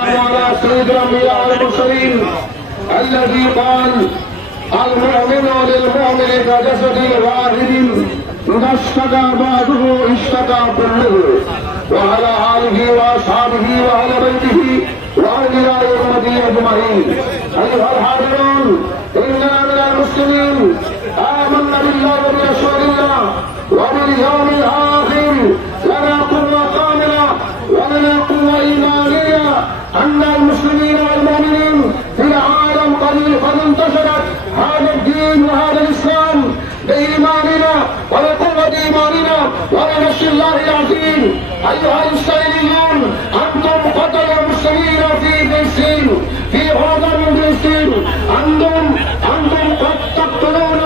على سيد الأنبياء والمرسلين الذي قال المؤمن للمؤمن كجسد واحد إذا اشتكى بعضه اشتكى كله. وعلى آله وأصحابه وأهل بيته وأولياء أمته أجمعين. أيها الحاضرون، إننا من المسلمين آمنا بالله وبرسول الله وباليوم الآخر، لنا قوة كاملة ولنا قوة إيمانية أن المسلمين والمؤمنين في العالم قد انتشرت هذا الدين وهذا الإسلام بإيماننا وبقوة إيماننا وبنصر الله العظيم. أيها الإسرائيليون، أنتم قتل المسلمين في فلسطين، في غزة من فلسطين. أنتم قد تقتلون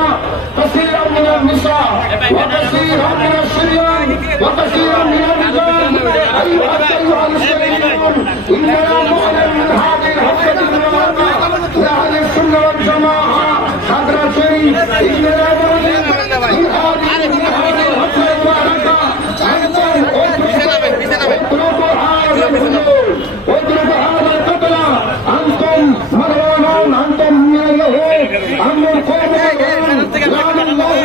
كثيرا من النساء وكثيرا من الصبيان وكثيرا من الرجال. أيها الإسرائيليون، إننا نعلن من هذه الحجة المباركة لأهل السنة والجماعة حضرة شريف، إننا نعلن من هذه الحجة المباركة اتركوا هذا القتل. أنتم ملعونون، أنتم من اليهود، أنتم قوم لعن الله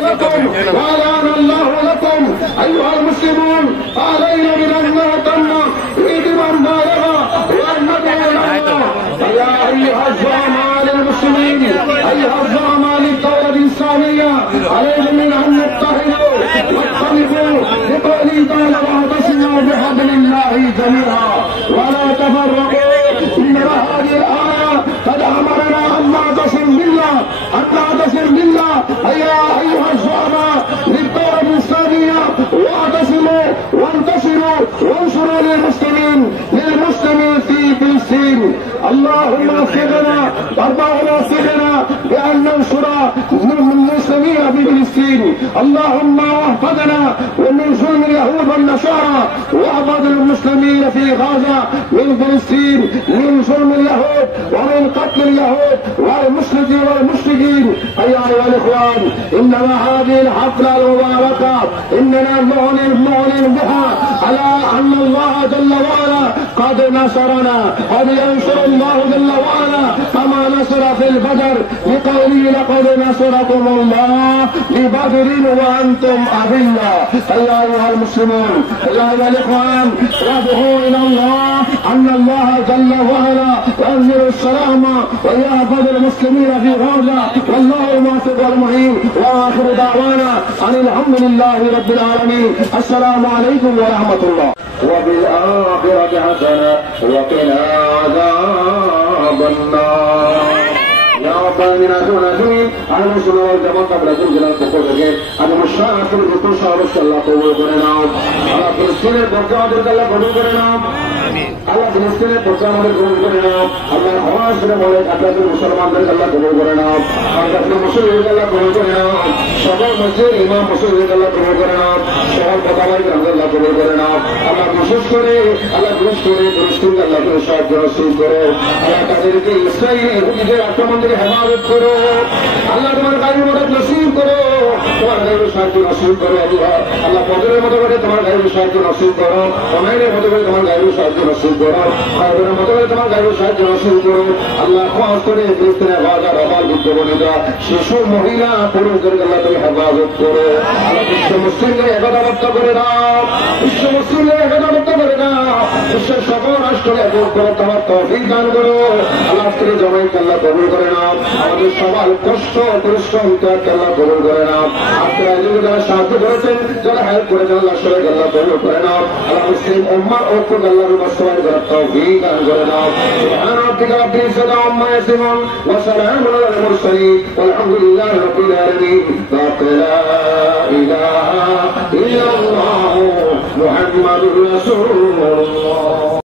لكم ولعن الله لكم. أيها المسلمون، علينا من أن نهتم بمبالغة وأن ندعو الله. فيا أيها الزعماء للمسلمين، أيها الزعماء للدولة الإسلامية، علينا من أن نتحدوا واختلفوا بقوله تعالى واعتصموا بحبل الله جميعا ولا تفرقوا. إنما هذه الآية قد أمرنا أن نعتصم بالله، يا أيها الزعماء للدولة الإسلامية، واعتصموا وانتصروا وانصروا للمسلمين في فلسطين. اللهم وفقنا وارضنا وفقنا بأن ننصر المسلمين في فلسطين. اللهم احفظنا ومن ظلم اليهود والنصارى، واحفظ المسلمين في غزة من فلسطين من ظلم اليهود ومن قتل اليهود والمشركين. أيها الإخوان، إنما هذه الحفلة المباركة إننا نعلن بها على أن الله جل وعلا قد نصرنا، قد ينصر الله جل وعلا كما نصر في البدر بقوله لقد نصركم الله ببدر وأنتم أذلة. أيها المسلمون، أيها الإخوان، ادعوا إلى الله أن الله جل وعلا ينزل السلام ويحفظ المسلمين في غزة، والله الموفق والمعين. وآخر دعوانا أن الحمد لله رب العالمين. السلام عليكم ورحمة الله. وبالآخرة حسنة وقنا عذاب النار. يا رب العالمين، أخواني أهل السنة والجماعة قبل كل البقول لك أنا مشاهد في البقول شعر الله قبول كرنا على فلسطين البقاء الله قبول كرنا على فلسطين البقاء قبول كرنا الله خواص المولد أكاد المسلمان الله قبول كرنا على المسلمين الله قبول كرنا شباب مسجد إمام مسجد الله قبول كرنا شباب بطاوي الله قبول كرنا الله مشهور كره الله درست كره درستين الله درست درستين كره الله كذلك إسرائيل إذا أكمل হেফাজত করো আল্লাহ, তোমার গায়ের মদত নসিব করো, তোমার গায়ের সাহায্য নসিব করো আল্লাহ, পদরের মতো করে তোমার গায়ের সাহায্য নসিব করো, অনাইনের মতো করে তোমার গায়ের সাহায্য নসিব করো, খায়বরের মতো করে তোমার গায়ের সাহায্য নসিব করো আল্লাহ। খাস করে ফিলিস্তিনের বাজার অবাল বিদ্যমানীরা শিশু মহিলা পুরুষদেরকে আল্লাহ তুমি হেফাজত করো আল্লাহ। বিশ্ব মুসলিমদের একতাবদ্ধ করে দাও, বিশ্ব মুসলিমদের একতাবদ্ধ করে দাও, বিশ্বের সকল রাষ্ট্রকে এক করে তোমার তৌফিক দান করো আল্লাহ। আজকের জমাইকে আল্লাহ কবুল করে নাও, আমাদের সবার কষ্ট পরিশ্রম আল্লাহ কবুল করে নাও। আপনারা যারা সাহায্য করেছেন, যারা হেল্প করেছেন আল্লাহ সবাইকে আল্লাহ কবুল করে নাও আল্লাহ। মুসলিম উম্মাহ ঐক্য আল্লাহর বাস্তবায়ন করার তৌফিক দান করে নাও। সুবহান রাব্বিকা রাব্বিল ইজ্জাতি আম্মা ইয়াসিফুন ওয়া সালামুন আলাল মুরসালিন ওয়ালহামদুলিল্লাহি রাব্বিল আলামিন। লা ইলাহা ইল্লাল্লাহু মুহাম্মাদুর রাসূলুল্লাহ।